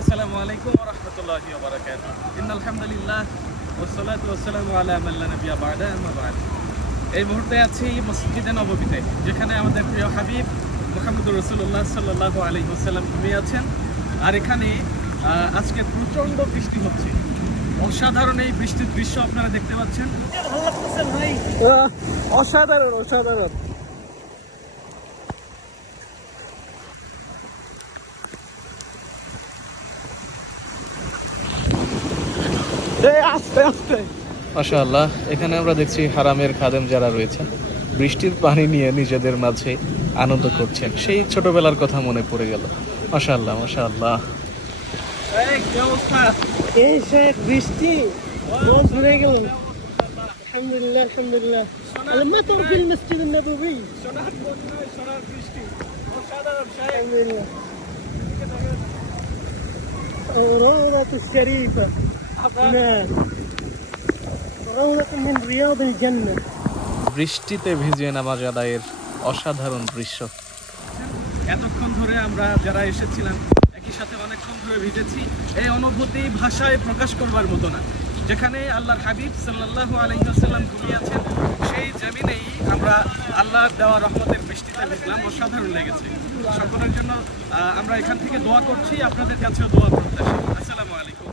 আসসালামু আলাইকুম রাহমাতুল্লাহি আলা বা'দা এই মুহূর্তে আছি মসজিদে নববীতে যেখানে আমাদের প্রিয় হাবিব মুহাম্মদুর রাসূলুল্লাহ সাল্লাল্লাহু আলাইহি ওয়াসাল্লাম ঘুমিয়ে আছেন। আর এখানে আজকে প্রচণ্ড বৃষ্টি হচ্ছে। অসাধারণ এই বৃষ্টির দৃশ্য আপনারা দেখতে পাচ্ছেন। অসাধারণ অসাধারণ। মাশাআল্লাহ এখানে আমরা দেখছি হারামের খাদেম যারা রয়েছেন বৃষ্টির পানি নিয়ে নিজেদের মাঝে আনন্দ করছেন সেই ছোটবেলার কথা মনে পড়ে গেল মাশাআল্লাহ মাশাআল্লাহ এই কি অবস্থা এই শেখ বৃষ্টি রোজ ঘুরে গেল আলহামদুলিল্লাহ আলহামদুলিল্লাহ المطر في المسجد النبوي সোনার বন্যায় সোনার বৃষ্টি অসাধারণ শাহেক الحمد لله روضة الشريفة বৃষ্টিতে ভিজিয়ে নামা জাদায়ের অসাধারণ দৃশ্য। এতক্ষণ ধরে আমরা যারা এসেছিলাম, একই সাথে অনেকক্ষণ ধরে ভিজেছি, এই অনুভূতি ভাষায় প্রকাশ করবার মতো না। যেখানে আল্লাহ হাবিব সাল্লাহ আলহিহাসাল্লাম ঘুমিয়েছেন সেই জমিনেই আমরা আল্লাহ দেওয়া রহমতের বৃষ্টিতে ভিজলাম, অসাধারণ লেগেছে। সকলের জন্য আমরা এখান থেকে দোয়া করছি, আপনাদের কাছেও দোয়া করতে আসসালামু আলাইকুম।